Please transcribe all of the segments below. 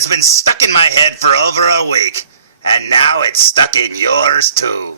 has been stuck in my head for over a week, and now it's stuck in yours too.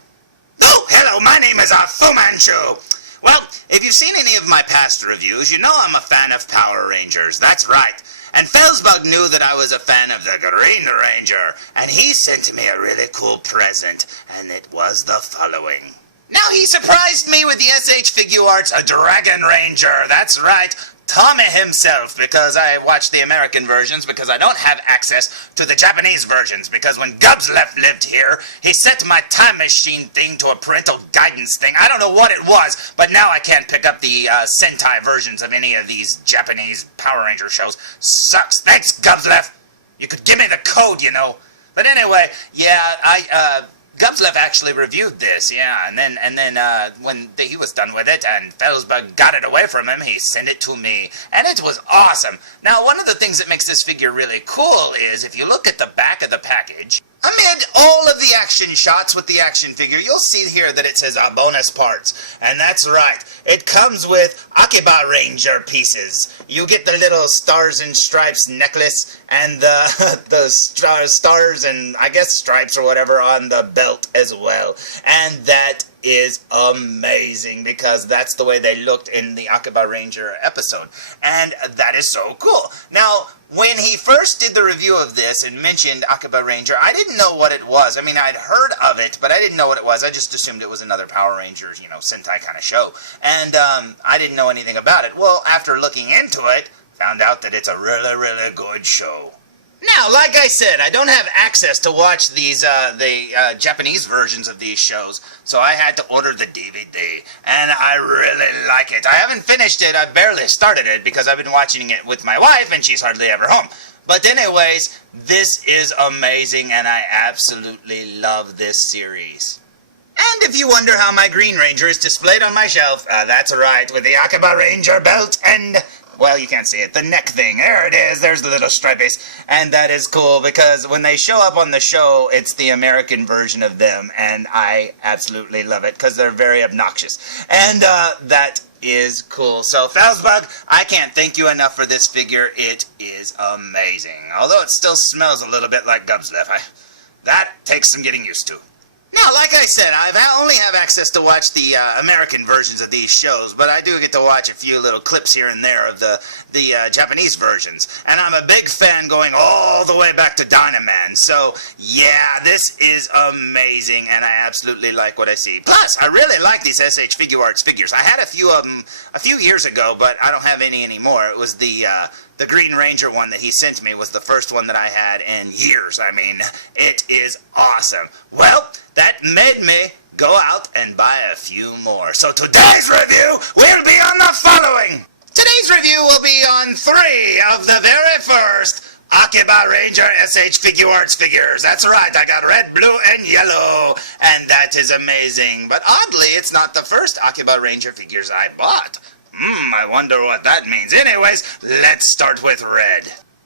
Oh, hello, my name is Fu Manchu. Well, if you've seen any of my past reviews, you know I'm a fan of Power Rangers, that's right. And felzbug knew that I was a fan of the Green Ranger, and he sent me a really cool present, and it was the following. Now he surprised me with the S.H.Figuarts Dragon Ranger, that's right. Tommy himself, because I watched the American versions because I don't have access to the Japanese versions, because when Gubslef lived here, he set my time machine thing to a parental guidance thing. I don't know what it was, but now I can't pick up the Sentai versions of any of these Japanese Power Ranger shows. Sucks. Thanks, Gubslef. You could give me the code, you know. But anyway, yeah, Gubslef actually reviewed this, yeah, and then when he was done with it and felzbug got it away from him, he sent it to me, and it was awesome. Now, one of the things that makes this figure really cool is if you look at the back of the package, amid all of the action shots with the action figure, you'll see here that it says bonus parts, and that's right. It comes with Akibaranger pieces. You get the little stars and stripes necklace and the stars and I guess stripes or whatever on the belt as well, and that is amazing because that's the way they looked in the Akibaranger episode, and that is so cool. Now, when he first did the review of this and mentioned Akibaranger, I didn't know what it was. I mean, I'd heard of it, but I didn't know what it was. I just assumed it was another Power Rangers, you know, Sentai kind of show, and I didn't know anything about it. Well, after looking into it, found out that it's a really, really good show. Now, like I said, I don't have access to watch these, the Japanese versions of these shows, so I had to order the DVD, and I really like it. I haven't finished it, I barely started it, because I've been watching it with my wife, and she's hardly ever home. But anyways, this is amazing, and I absolutely love this series. And if you wonder how my Green Ranger is displayed on my shelf, that's right, with the Akibaranger belt and... well, you can't see it. The neck thing. There it is. There's the little stripies. And that is cool because when they show up on the show, it's the American version of them. And I absolutely love it because they're very obnoxious. And that is cool. So, felzbug, I can't thank you enough for this figure. It is amazing. Although it still smells a little bit like Gubslef. That takes some getting used to. Now, like I said, I only have access to watch the American versions of these shows, but I do get to watch a few little clips here and there of the Japanese versions. And I'm a big fan going all the way back to Dynaman. So, yeah, this is amazing, and I absolutely like what I see. Plus, I really like these S.H.Figuarts figures. I had a few of them a few years ago, but I don't have any anymore. It was the Green Ranger one that he sent me was the first one that I had in years. I mean, it is awesome. Well, that made me go out and buy a few more. So today's review will be on the following. Today's review will be on 3 of the very first Akibaranger S.H.Figuarts figures. That's right, I got red, blue, and yellow, and that is amazing. But oddly, it's not the first Akibaranger figures I bought. I wonder what that means. Anyways, let's start with red.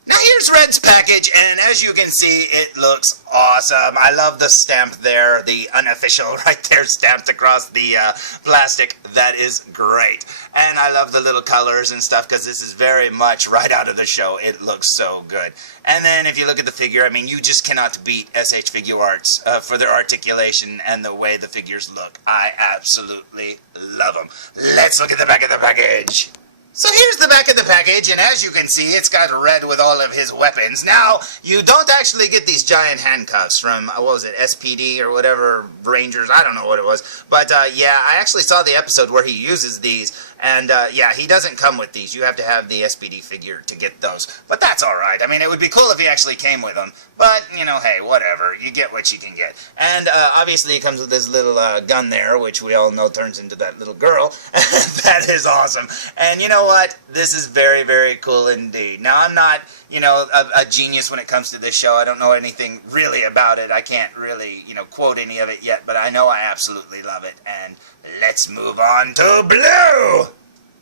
Now here's Red's package, and as you can see, it looks awesome. I love the stamp there, the unofficial right there stamped across the plastic. That is great. And I love the little colors and stuff because this is very much right out of the show. It looks so good. And then if you look at the figure, I mean, you just cannot beat S.H.Figuarts for their articulation and the way the figures look. I absolutely love them. Let's look at the back of the package. So here's the back of the package, and as you can see, it's got Red with all of his weapons. Now, you don't actually get these giant handcuffs from, what was it, SPD or whatever, Rangers, I don't know what it was. But, yeah, I actually saw the episode where he uses these, and, yeah, he doesn't come with these. You have to have the SPD figure to get those. But that's alright. I mean, it would be cool if he actually came with them. But, you know, hey, whatever. You get what you can get. And, obviously, he comes with this little gun there, which we all know turns into that little girl. That is awesome. And, you know what? This is very, very cool indeed. Now, I'm not, you know, a genius when it comes to this show. I don't know anything really about it. I can't really, you know, quote any of it yet, but I know I absolutely love it. And let's move on to blue!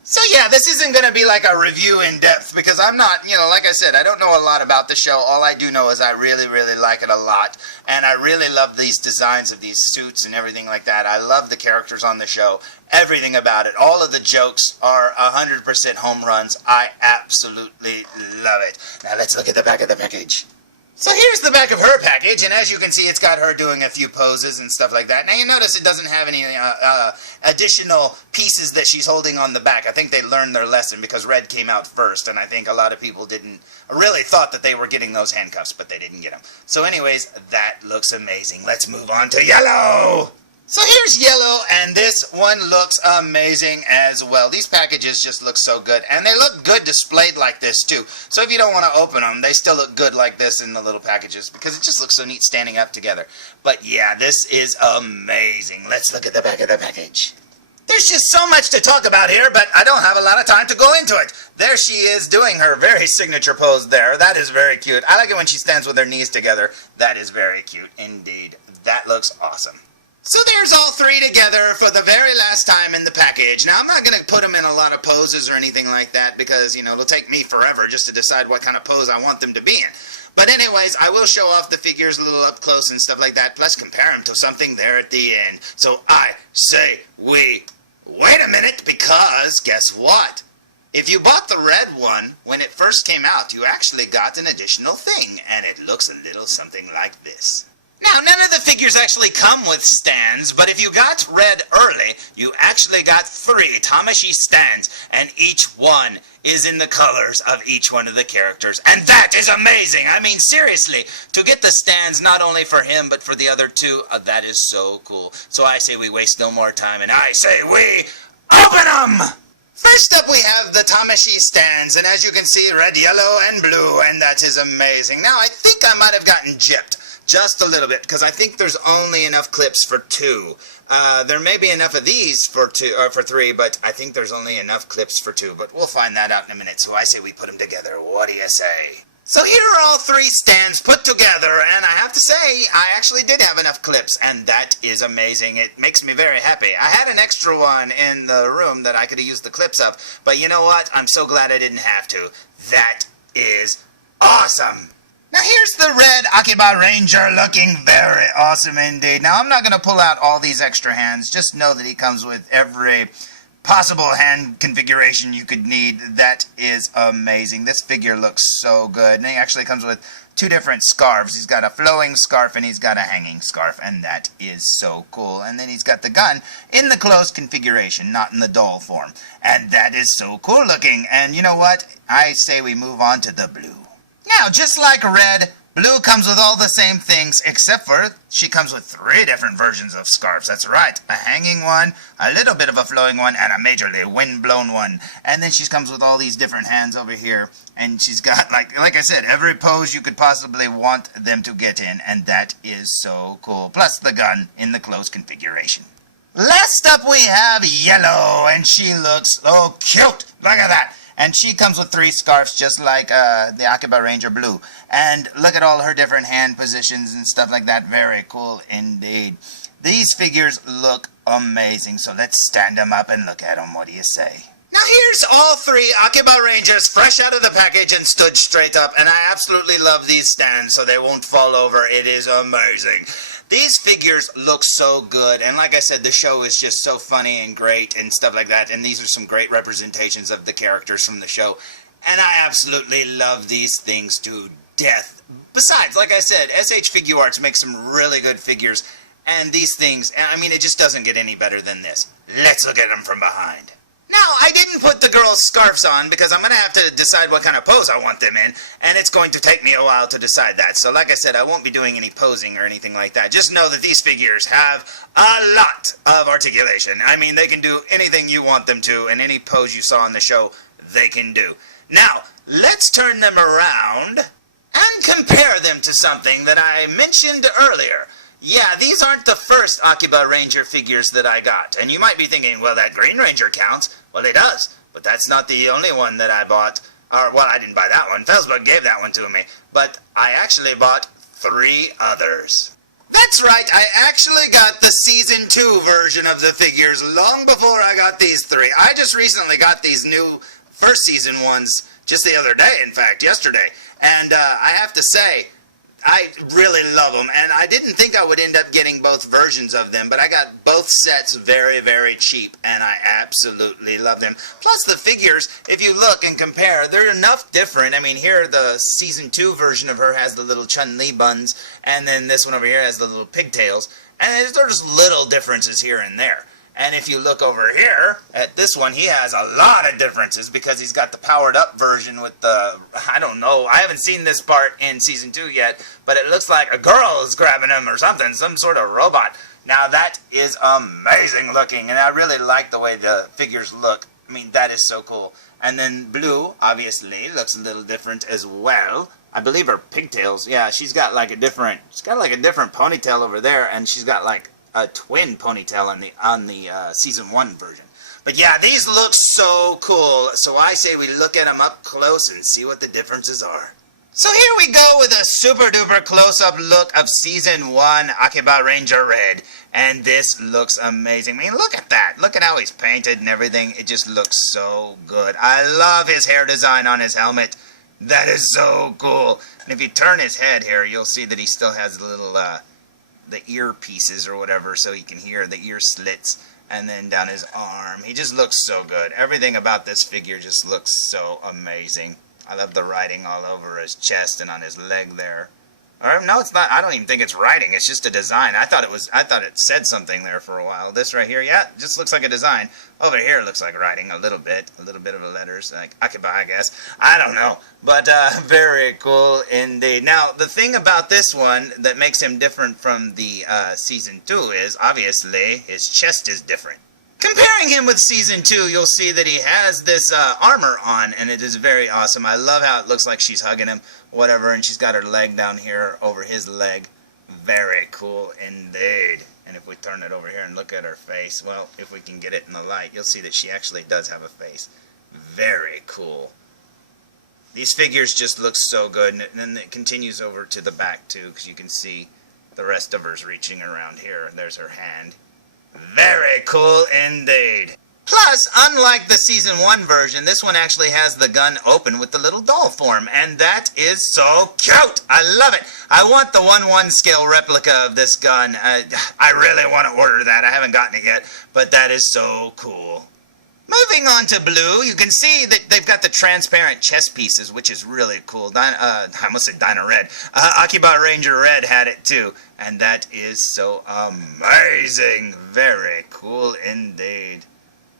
So yeah, this isn't going to be like a review in depth because I'm not, you know, like I said, I don't know a lot about the show. All I do know is I really, really like it a lot. And I really love these designs of these suits and everything like that. I love the characters on the show. Everything about it. All of the jokes are 100% home runs. I absolutely love it. Now let's look at the back of the package. So here's the back of her package, and as you can see, it's got her doing a few poses and stuff like that. Now you notice it doesn't have any additional pieces that she's holding on the back. I think they learned their lesson because Red came out first, and I think a lot of people really thought that they were getting those handcuffs, but they didn't get them. So anyways, that looks amazing. Let's move on to Yellow! So here's Yellow, and this one looks amazing as well. These packages just look so good, and they look good displayed like this too. So if you don't want to open them, they still look good like this in the little packages because it just looks so neat standing up together. But yeah, this is amazing. Let's look at the back of the package. There's just so much to talk about here, but I don't have a lot of time to go into it. There she is doing her very signature pose there. That is very cute. I like it when she stands with her knees together. That is very cute indeed. That looks awesome. So there's all three together for the very last time in the package. Now, I'm not going to put them in a lot of poses or anything like that because, it'll take me forever just to decide what kind of pose I want them to be in. But anyways, I will show off the figures a little up close and stuff like that, plus compare them to something there at the end. So I say wait a minute, because guess what? If you bought the red one when it first came out, you actually got an additional thing, and it looks a little something like this. Now, none of the figures actually come with stands, but if you got Red early, you actually got 3 Tamashii stands, and each one is in the colors of each one of the characters, and that is amazing! I mean, seriously, to get the stands not only for him, but for the other 2, that is so cool. So I say we waste no more time, and I say we open them! First up we have the Tamashii stands, and as you can see, red, yellow, and blue, and that is amazing. Now, I think I might have gotten gypped. Just a little bit, because I think there's only enough clips for 2. There may be enough of these for 3, but I think there's only enough clips for 2. But we'll find that out in a minute, so I say we put them together. What do you say? So here are all 3 stands put together, and I have to say, I actually did have enough clips, and that is amazing. It makes me very happy. I had an extra one in the room that I could have used the clips of, but you know what? I'm so glad I didn't have to. That is awesome! Now here's the red Akibaranger looking very awesome indeed. Now I'm not going to pull out all these extra hands. Just know that he comes with every possible hand configuration you could need. That is amazing. This figure looks so good. And he actually comes with 2 different scarves. He's got a flowing scarf and he's got a hanging scarf. And that is so cool. And then he's got the gun in the closed configuration, not in the doll form. And that is so cool looking. And you know what? I say we move on to the blue. Now, just like Red, Blue comes with all the same things, except for she comes with 3 different versions of scarves. That's right, a hanging one, a little bit of a flowing one, and a majorly wind-blown one. And then she comes with all these different hands over here, and she's got, like I said, every pose you could possibly want them to get in, and that is so cool. Plus the gun in the closed configuration. Last up we have Yellow, and she looks so cute. Look at that. And she comes with 3 scarves just like the Akibaranger Blue. And look at all her different hand positions and stuff like that. Very cool indeed. These figures look amazing. So let's stand them up and look at them. What do you say? Now here's all 3 Akibarangers fresh out of the package and stood straight up. And I absolutely love these stands so they won't fall over. It is amazing. These figures look so good, and like I said, the show is just so funny and great and stuff like that, and these are some great representations of the characters from the show, and I absolutely love these things to death. Besides, like I said, S.H.Figuarts makes some really good figures, and these things, I mean, it just doesn't get any better than this. Let's look at them from behind. Now, I didn't put the girls' scarves on because I'm going to have to decide what kind of pose I want them in, and it's going to take me a while to decide that. So like I said, I won't be doing any posing or anything like that. Just know that these figures have a lot of articulation. I mean, they can do anything you want them to, and any pose you saw on the show, they can do. Now, let's turn them around and compare them to something that I mentioned earlier. Yeah, these aren't the first Akibaranger figures that I got. And you might be thinking, well, that Green Ranger counts. Well, it does. But that's not the only one that I bought. Or, well, I didn't buy that one. felzbug gave that one to me. But I actually bought 3 others. That's right, I actually got the Season 2 version of the figures long before I got these 3. I just recently got these new first season ones just the other day, in fact, yesterday. And I have to say, I really love them, and I didn't think I would end up getting both versions of them, but I got both sets very, very cheap, and I absolutely love them. Plus the figures, if you look and compare, they're enough different. I mean, here the Season 2 version of her has the little Chun-Li buns, and then this one over here has the little pigtails, and there's just little differences here and there. And if you look over here at this one, he has a lot of differences because he's got the powered up version with the, I don't know, I haven't seen this part in Season 2 yet, but it looks like a girl is grabbing him or something, some sort of robot. Now that is amazing looking, and I really like the way the figures look. I mean, that is so cool. And then Blue, obviously, looks a little different as well. I believe her pigtails, yeah, she's got like a different ponytail over there, and she's got like a twin ponytail on the Season 1 version. But yeah, these look so cool, so I say we look at them up close and see what the differences are. So here we go with a super duper close-up look of Season 1 Akibaranger Red, and this looks amazing. I mean, look at that. Look at how he's painted and everything. It just looks so good. I love his hair design on his helmet. That is so cool. And if you turn his head here, you'll see that he still has the little the ear pieces or whatever, so he can hear the ear slits, and then down his arm. He just looks so good. Everything about this figure just looks so amazing. I love the writing all over his chest and on his leg there. Or no, it's not. I don't even think it's writing. It's just a design. I thought it said something there for a while. This right here, yeah, it just looks like a design. Over here it looks like writing a little bit of the letters, like Akiba, I guess. I don't know, but very cool indeed. Now, the thing about this one that makes him different from the Season 2 is, obviously, his chest is different. Comparing him with Season 2, you'll see that he has this armor on, and it is very awesome. I love how it looks like she's hugging him, whatever, and she's got her leg down here over his leg. Very cool indeed. And if we turn it over here and look at her face, well, if we can get it in the light, you'll see that she actually does have a face. Very cool. These figures just look so good, and then it continues over to the back, too, because you can see the rest of her's reaching around here. There's her hand. Very cool indeed. Plus, unlike the Season 1 version, this one actually has the gun open with the little doll form, and that is so cute! I love it! I want the 1/1 scale replica of this gun. I really want to order that. I haven't gotten it yet, but that is so cool. Moving on to Blue, you can see that they've got the transparent chest pieces, which is really cool. I almost said Dinah Red. Akibaranger Red had it too, and that is so amazing. Very cool indeed.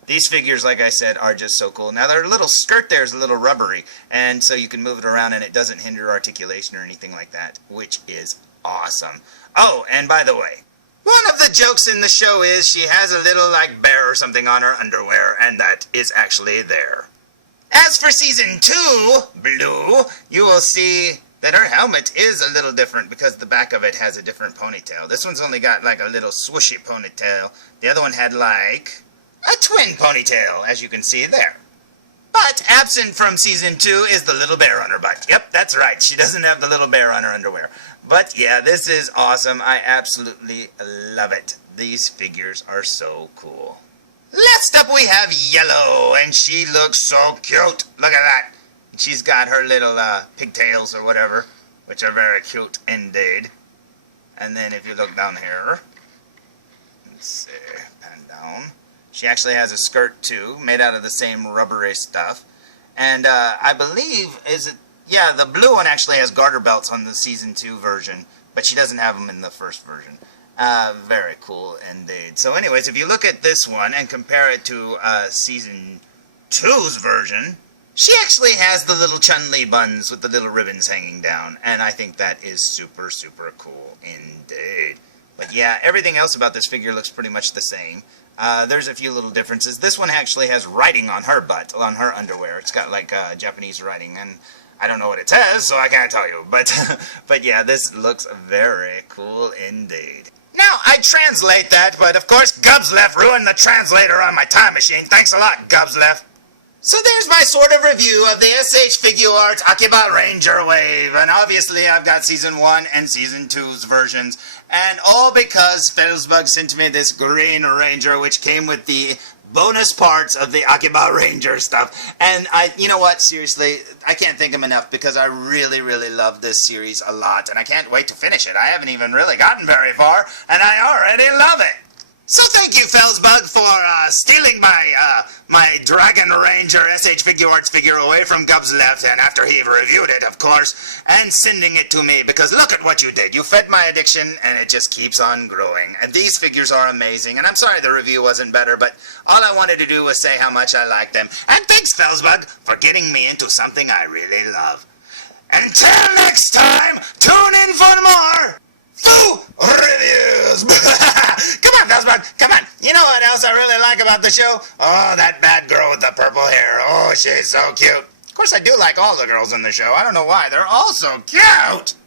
These figures, like I said, are just so cool. Now, their little skirt there is a little rubbery, and so you can move it around and it doesn't hinder articulation or anything like that, which is awesome. Oh, and by the way, one of the jokes in the show is she has a little, like, bear or something on her underwear, and that is actually there. As for Season 2, Blue, you will see that her helmet is a little different because the back of it has a different ponytail. This one's only got, like, a little swooshy ponytail. The other one had, like, a twin ponytail, as you can see there. But absent from Season 2 is the little bear on her butt. Yep, that's right. She doesn't have the little bear on her underwear. But yeah, this is awesome. I absolutely love it. These figures are so cool. Last up we have Yellow, and she looks so cute. Look at that. She's got her little pigtails or whatever, which are very cute indeed. And then if you look down here, let's see, pan down. She actually has a skirt too, made out of the same rubbery stuff. And I believe, yeah, the blue one actually has garter belts on the Season 2 version, but she doesn't have them in the first version. Very cool indeed. So anyways, if you look at this one and compare it to Season 2's version, she actually has the little Chun-Li buns with the little ribbons hanging down, and I think that is super, super cool indeed. But yeah, everything else about this figure looks pretty much the same. There's a few little differences. This one actually has writing on her butt, on her underwear. It's got like Japanese writing, and I don't know what it says, so I can't tell you. But yeah, this looks very cool indeed. Now, I translate that, but of course Gubslef ruined the translator on my time machine. Thanks a lot, Gubslef. So there's my sort of review of the S.H.Figuarts Akibaranger Wave, and obviously I've got Season 1 and Season 2's versions, and all because felzbug sent me this Green Ranger, which came with the bonus parts of the Akibaranger stuff. And you know what, seriously, I can't thank him enough because I really, really love this series a lot, and I can't wait to finish it. I haven't even really gotten very far, and I already love it. So thank you, felzbug, for stealing my Dragon Ranger S.H.Figuarts figure away from Gub's left, and after he reviewed it, of course, and sending it to me, because look at what you did. You fed my addiction, and it just keeps on growing. And these figures are amazing, and I'm sorry the review wasn't better, but all I wanted to do was say how much I like them. And thanks, felzbug, for getting me into something I really love. Until next time, tune in for more reviews. Come on, felzbug, come on. You know what else I really like about the show? Oh, that bad girl with the purple hair. Oh, she's so cute. Of course, I do like all the girls in the show. I don't know why. They're all so cute.